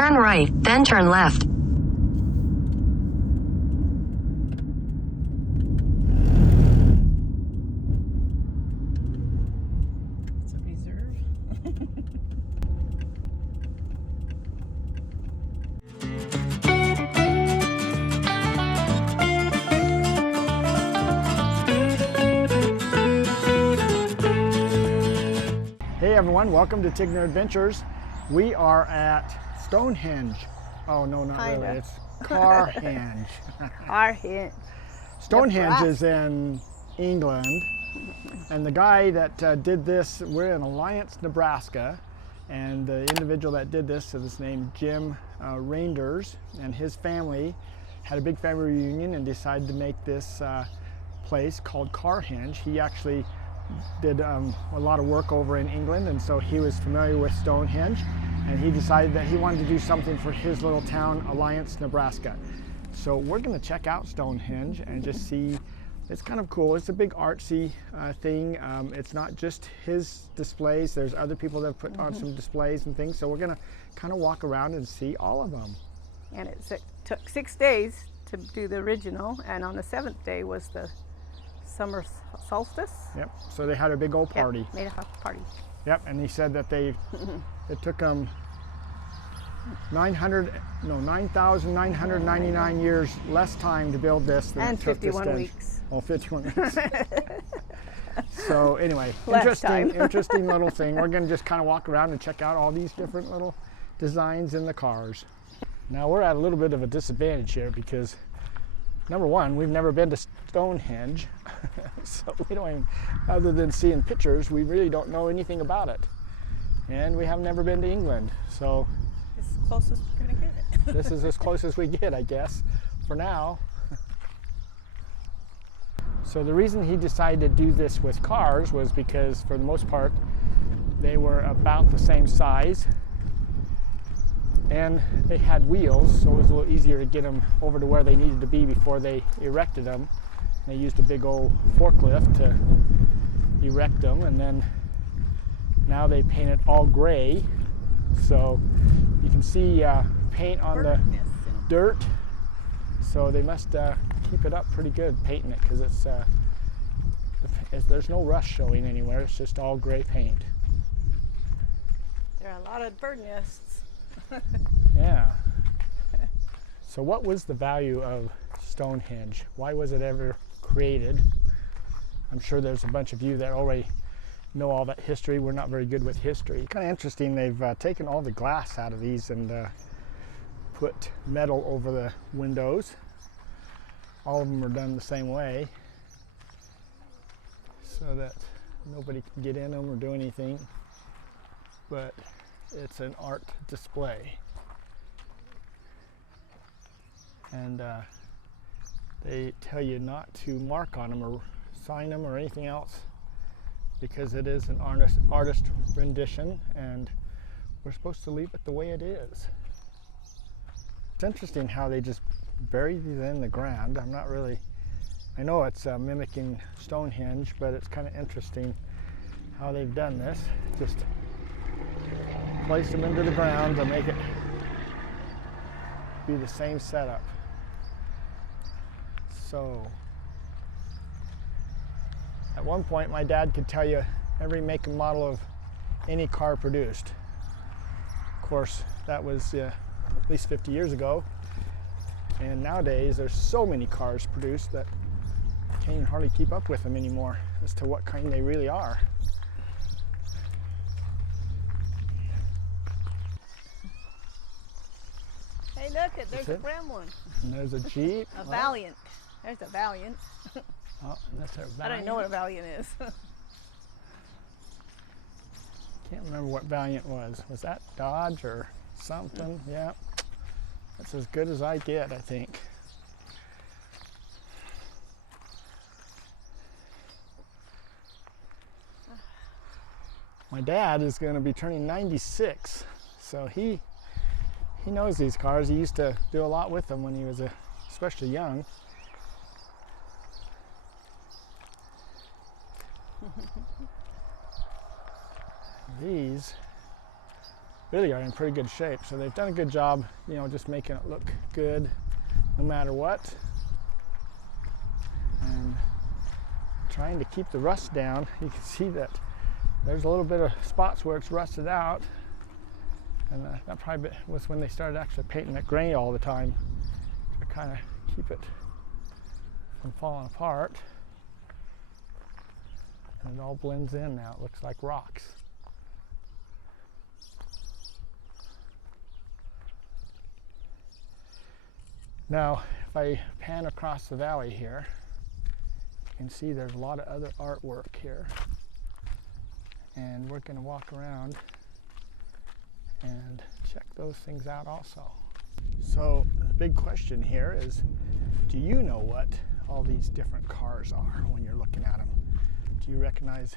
Turn right, then turn left. It's a reserve. Hey everyone, welcome to Tigner Adventures. We are at Stonehenge. Oh no, not Kinda. really, it's Carhenge. Carhenge. Stonehenge is in England, and the guy that did this, we're in Alliance, Nebraska, and the individual that did this is named Jim Reinders, and his family had a big family reunion and decided to make this place called Carhenge. He actually did a lot of work over in England, and so he was familiar with Stonehenge, and he decided that he wanted to do something for his little town, Alliance, Nebraska. So we're going to check out Stonehenge and just see. It's kind of cool. It's a big artsy thing. It's not just his displays. There's other people that have put on some displays and things, so we're going to kind of walk around and see all of them. And it took 6 days to do the original, and on the 7th day was the summer solstice. Yep, so they had a big old party. Yep, made a party. Yep, and he said that it took them 9,999 years less time to build this than And it took 51 this weeks. Oh, 51 weeks. So anyway, Less time. interesting little thing. We're going to just kind of walk around and check out all these different little designs in the cars. Now we're at a little bit of a disadvantage here because number one, we've never been to Stonehenge, so we don't even, other than seeing pictures, we really don't know anything about it. And we have never been to England, so It's as close as we're going to get it. this is as close as we get, I guess, for now. So the reason he decided to do this with cars was because, for the most part, they were about the same size, and they had wheels, so it was a little easier to get them over to where they needed to be before they erected them. They used a big old forklift to erect them, and then now they paint it all gray, so you can see paint on the dirt. So they must keep it up pretty good painting it, because there's no rust showing anywhere. It's just all gray paint. There are a lot of bird nests. Yeah. So what was the value of Stonehenge? Why was it ever created? I'm sure there's a bunch of you that already know all that history. We're not very good with history. Kind of interesting, they've taken all the glass out of these and put metal over the windows. All of them are done the same way so that nobody can get in them or do anything, but it's an art display. And they tell you not to mark on them or sign them or anything else, because it is an artist rendition, and we're supposed to leave it the way it is. It's interesting how they just bury these in the ground. I know it's mimicking Stonehenge, but it's kind of interesting how they've done this. Just place them into the ground to make it be the same setup. So at one point my dad could tell you every make and model of any car produced. Of course, that was at least 50 years ago, and nowadays there's so many cars produced that you can't even hardly keep up with them anymore as to what kind they really are. Hey, look, there's a brown one. And there's a Jeep. A Valiant. There's a Valiant. Oh, that's our Valiant. I don't know what a Valiant is. Can't remember what Valiant was. Was that Dodge or something? Yeah. That's as good as I get, I think. My dad is going to be turning 96, so he knows these cars. He used to do a lot with them when he was especially young. These really are in pretty good shape. So they've done a good job, you know, just making it look good no matter what. And trying to keep the rust down. You can see that there's a little bit of spots where it's rusted out. And that probably was when they started actually painting it gray all the time to kind of keep it from falling apart. And it all blends in now. It looks like rocks. Now, if I pan across the valley here, you can see there's a lot of other artwork here. And we're going to walk around and check those things out also. So the big question here is, do you know what all these different cars are when you're looking at them? Do you recognize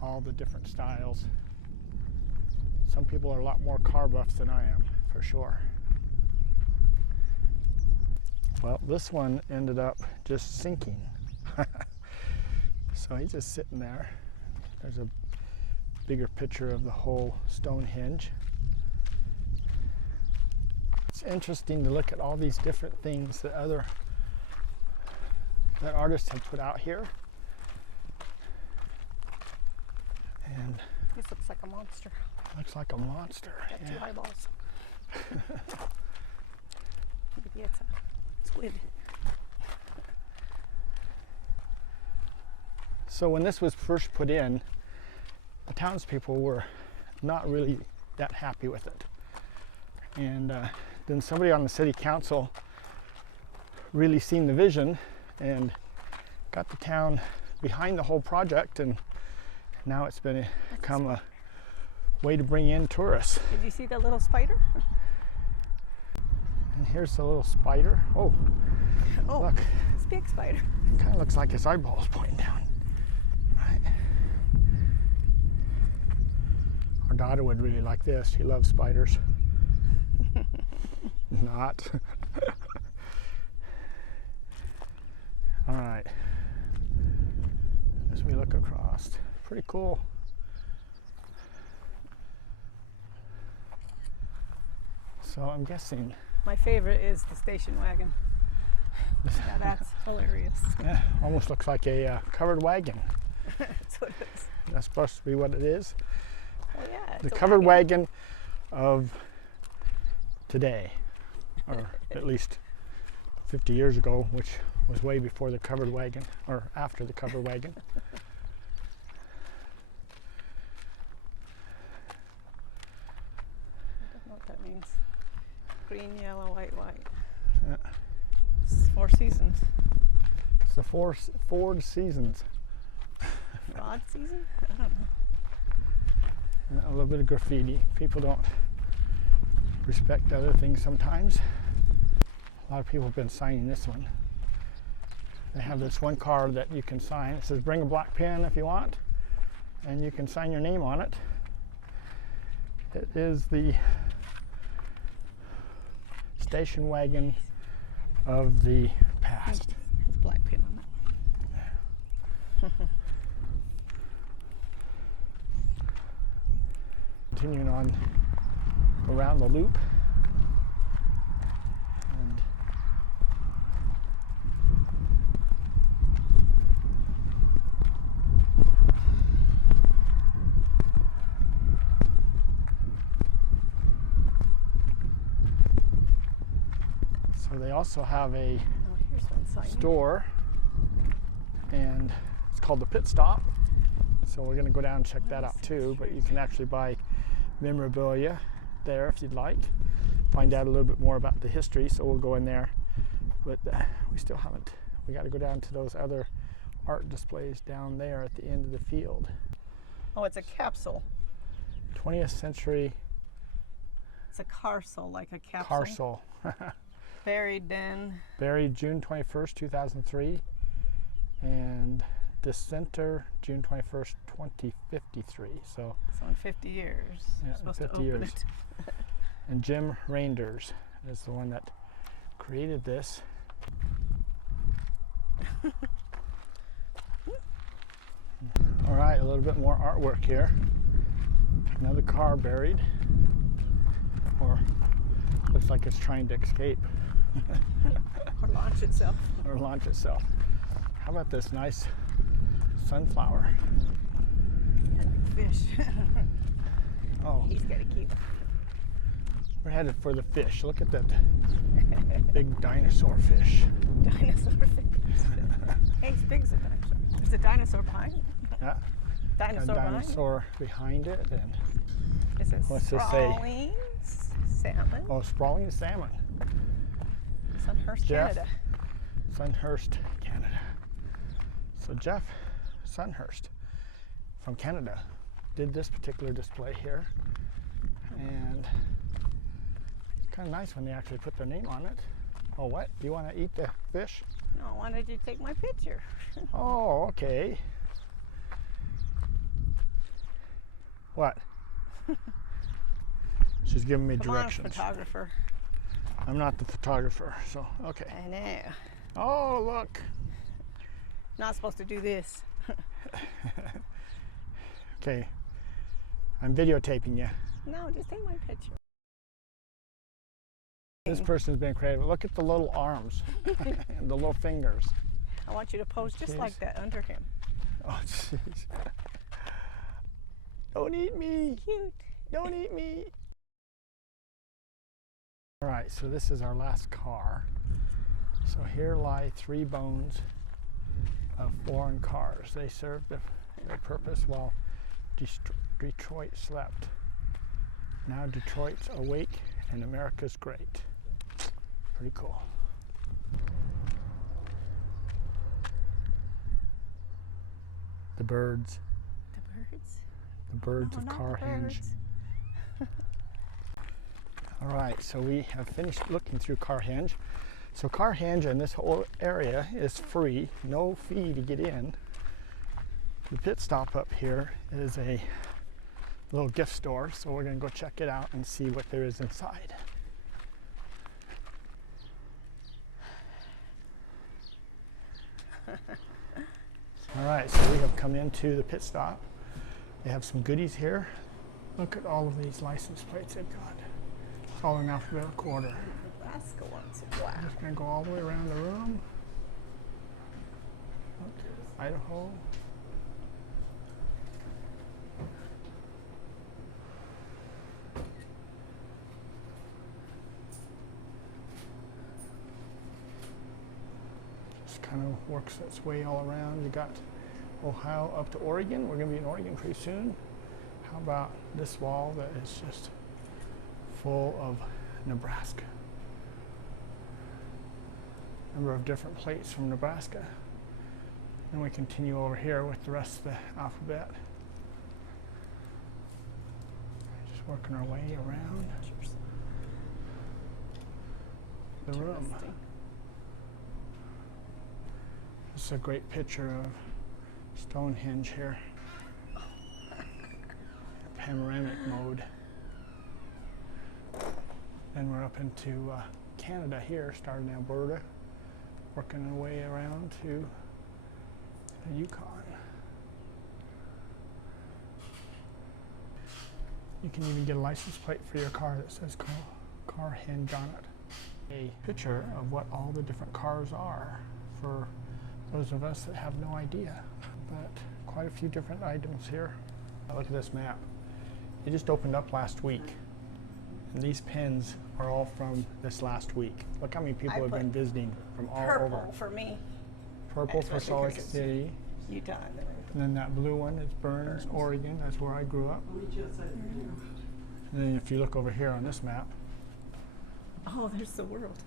all the different styles? Some people are a lot more car buffs than I am, for sure. Well, this one ended up just sinking. So he's just sitting there. There's a bigger picture of the whole Stonehenge. It's interesting to look at all these different things that artists have put out here. And this looks like a monster. Looks like a monster. Got two eyeballs. Maybe it's a squid. So when this was first put in, the townspeople were not really that happy with it. And then somebody on the city council really seen the vision and got the town behind the whole project, and now it's become a way to bring in tourists. Did you see the little spider? And here's the little spider. Oh, look. It's a big spider. It kind of looks like his eyeball's pointing down. Right. Our daughter would really like this. She loves spiders. Not. All right. As we look across, pretty cool. So I'm guessing. My favorite is the station wagon. Yeah, that's hilarious. Yeah, almost looks like a covered wagon. That's what it is. That's supposed to be what it is. Oh yeah. The covered wagon of today, or at least 50 years ago, which was way before the covered wagon, or after the covered wagon. I don't know what that means. Green, yellow, white, white. Yeah. It's 4 seasons. It's the Ford seasons. Odd season? I don't know. And a little bit of graffiti. People don't respect other things sometimes. A lot of people have been signing this one. They have this one card that you can sign. It says bring a black pen if you want, and you can sign your name on it. It is the station wagon of the past. It's black pin on it. Continuing on around the loop. And so they also have a store, and it's called the Pitstop. So we're going to go down and check that out too, but you can actually buy memorabilia there if you'd like. Find out a little bit more about the history, so we'll go in there. But we still haven't. We got to go down to those other art displays down there at the end of the field. Oh, it's a capsule. 20th century. It's a carcel, like a capsule. Carcel. Buried in. Buried June 21st, 2003. And Dissenter, June 21st, 2053. So in 50 years. Yeah, You're supposed 50 to open years. it. And Jim Reinders is the one that created this. All right, a little bit more artwork here. Another car buried. looks like it's trying to escape. Or launch itself. Or launch itself. How about this nice sunflower? And fish. Oh, He's got to keep. we're headed for the fish. Look at that big dinosaur fish. Dinosaur fish. Hey, it's big as a dinosaur. There's a dinosaur behind it. Yeah, Dinosaur a behind it. dinosaur behind it. And It says what's this say? sprawling salmon. oh, sprawling salmon. Sunhurst, Jeff. Canada. Sunhurst, Canada. So Jeff Sunhurst from Canada did this particular display here, and it's kind of nice when they actually put their name on it. Oh, what? Do you want to eat the fish? No, why did you take my picture? Oh, okay. What? She's giving me Come directions. on, photographer. I'm not the photographer, so okay. I know. Oh, look. Not supposed to do this. Okay. I'm videotaping you. No, just take my picture. This person's been creative. Look at the little arms and the little fingers. I want you to pose just Jeez. like that under him. Oh, jeez. Don't eat me. Cute. Don't eat me. All right, so this is our last car. So here lie 3 bones of foreign cars. They served their purpose while Detroit slept. Now Detroit's awake and America's great. Pretty cool. The birds. The birds? The birds No, of not the Carhenge. birds. All right, so we have finished looking through Carhenge. So Carhenge and this whole area is free, no fee to get in. The pit stop up here is a little gift store, so we're gonna go check it out and see what there is inside. All right, so we have come into the pit stop. They have some goodies here. Look at all of these license plates they've got. It's all in alphabetical order. Nebraska wants it black. I'm just gonna go all the way around the room. Look, Idaho. Just kind of works its way all around. You got Ohio up to Oregon. We're gonna be in Oregon pretty soon. How about this wall that is just full of Nebraska? Number of different plates from Nebraska. Then we continue over here with the rest of the alphabet. Just working our way around the room. Interesting. This is a great picture of Stonehenge here. Panoramic mode. Then we're up into Canada here, starting in Alberta, working our way around to the Yukon. You can even get a license plate for your car that says Carhenge on it. A picture of what all the different cars are for those of us that have no idea. But quite a few different items here. Look at this map. It just opened up last week. And these pins are all from this last week. Look how many people have been visiting from all Purple over. for me. Purple for Especially Salt Lake because it's City. Utah. And then that blue one is Burns, Oregon. That's where I grew up. And then if you look over here on this map, Oh, there's the world.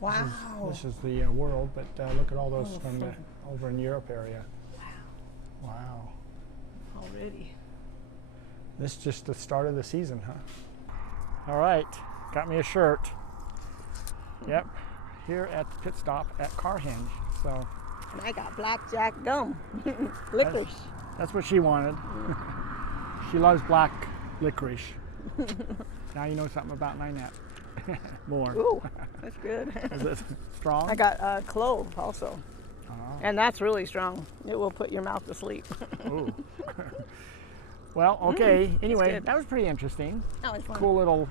Wow. this is the world, but look at all those Oh, from the, fun. over in Europe area. Wow. Wow. Already. This is just the start of the season, huh? All right, got me a shirt. Yep, here at the pit stop at Carhenge. So And I got blackjack gum. Licorice. that's what she wanted. She loves black licorice. Now you know something about Ninette. More. Ooh, that's good. Is it strong? I got clove also. Oh. And that's really strong. It will put your mouth to sleep. Ooh. Well, okay. Anyway, good. that was pretty interesting. That was fun. Cool little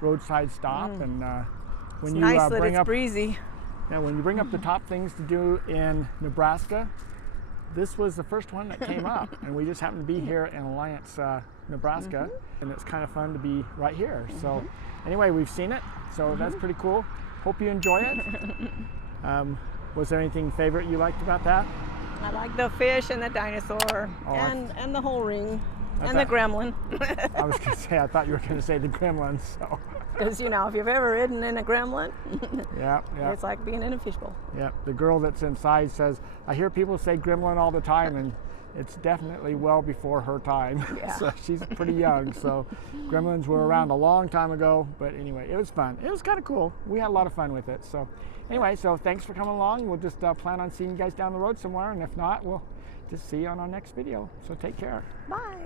roadside stop. And when It's you nice that bring it's up, breezy. yeah, when you bring up the top things to do in Nebraska, this was the first one that came up, and we just happened to be here in Alliance, Nebraska, and it's kind of fun to be right here. So anyway, we've seen it, so that's pretty cool. Hope you enjoy it. Was there anything favorite you liked about that? I like the fish and the dinosaur and the whole ring and the gremlin. I was going to say, I thought you were going to say the gremlins. So. Because, you know, if you've ever ridden in a gremlin, yeah. it's like being in a fishbowl. Yeah, the girl that's inside says, I hear people say gremlin all the time, and it's definitely well before her time. Yeah. So she's pretty young, so gremlins were around a long time ago, but anyway, it was fun. It was kind of cool. We had a lot of fun with it. So anyway, so thanks for coming along. We'll just plan on seeing you guys down the road somewhere, and if not, we'll just see you on our next video. So take care. Bye.